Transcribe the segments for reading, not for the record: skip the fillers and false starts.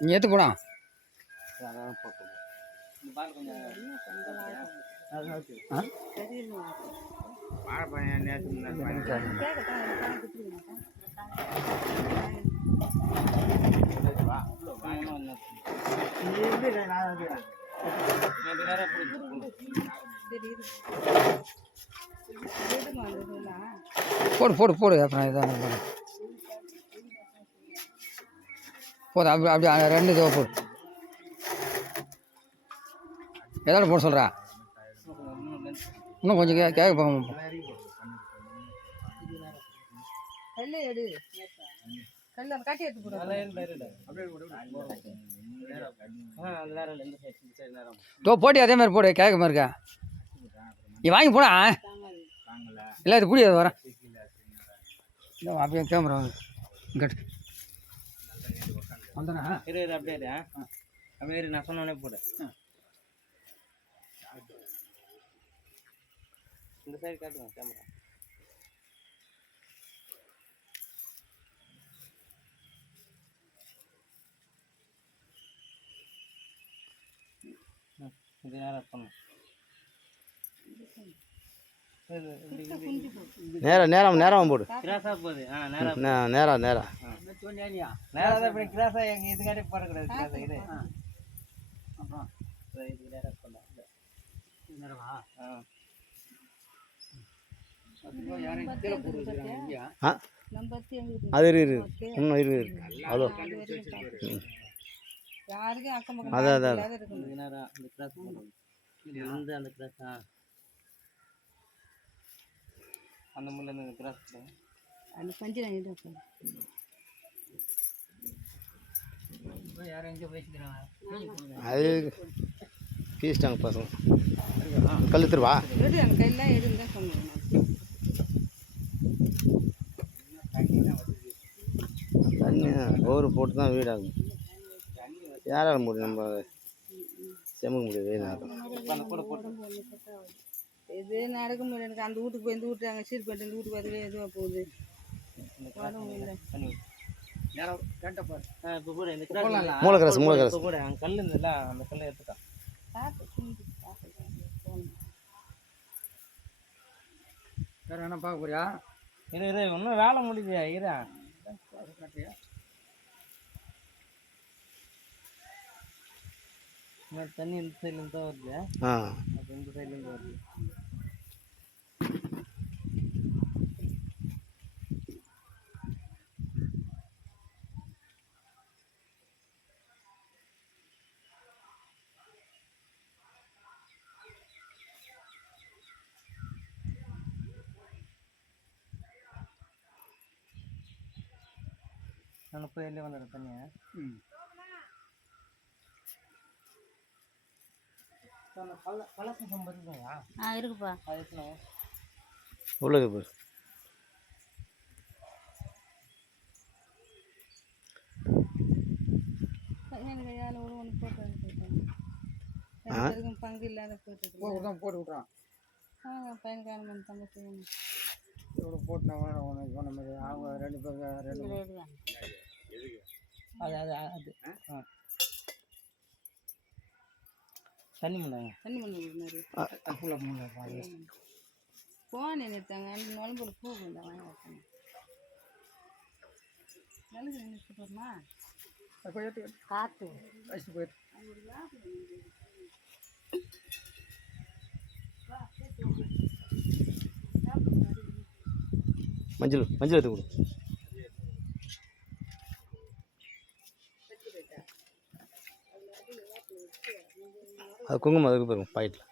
நீ ஏற்று போடா போடு போடு போடு அப்புறம் இதான் போதும். அப்படி அப்படி 2 இதுவாக போடு. எதாவது போட சொல்கிறா இன்னும் கொஞ்சம் கேட்க போங்க. போட்டி அதே மாதிரி போடு கேட்க மாதிரி இருக்கா. நீ வாங்கி போடா இல்லை இது புரியாது வரேன் அப்படியே கேமரா இங்கிட்டு வந்தேண்ணா அப்படியே நான் சொன்னோடனே போடு. இந்த சைடு காட்டுங்க கேமரா. இது நேரம் பண்ணும். நேரம் போடு. கிராஸா போகுது. நேரம் நேரம் இப்படி கிராஸா எங்கள் இதுக்காட்டி போடக்கூடாது. கிராஸா இது அப்புறம் இது நேரம் பண்ண நேரமா அது இன்னும் அதோ அதான் அதான் அந்த கிராஸா அந்த முள்ள அந்த கிராஸ் அந்த பஞ்சு யாரும் எங்கே பேசிக்கிறாங்க அது பீஸ்டாங்க பசங்க கல் திருவா கையெல்லாம் எடுங்க சொன்னேன். தண்ணி போர் போட்டு தான் வீடாகும். யாரால முடியும் நம்ம செமக்க முடியாது. இது நடக்க முடியும். எனக்கு அந்த வீட்டுக்கு போய் இந்த வீட்டு அங்கே சீர் பண்ணிட்டு இந்த வீட்டுக்கு அதுவே எதுவாக போகுது. மூலக்கரசு கூட அங்கே கல் இருந்ததுல அந்த கல்லை எடுத்துட்டான். வேற என்ன பார்க்க போறியா? இரு இன்னும் வேலை முடியுது. இரா தண்ணி இந்த சைட்லேருந்து தான் வருது. அது இந்த சைட்லேருந்து வருது. நான் போய் வெளியே வந்துடுறேன் தண்ணியை. இருக்குப்பா உள்ளது போய் பங்கு இல்லாத போட்டு விட்றான் பையன்காரன் தங்கச்சி போட்டு சொன்ன மாதிரி அவங்க 2 பேருக்கு அது அது அது தண்ணி முன்னாங்க போன் நினைத்தாங்க நுழம்புல பூ வாங்கி போயிருமா காற்று போயிட்டு மஞ்சள் எடுத்து கொடு. அது குங்குமம் அதுக்கு போயிருக்கும் பாக்கெட்டில்.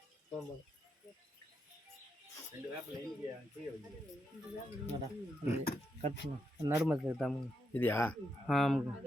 கட் நடுமத்துக்கு தமிழ் இதையா? ஆமாம்.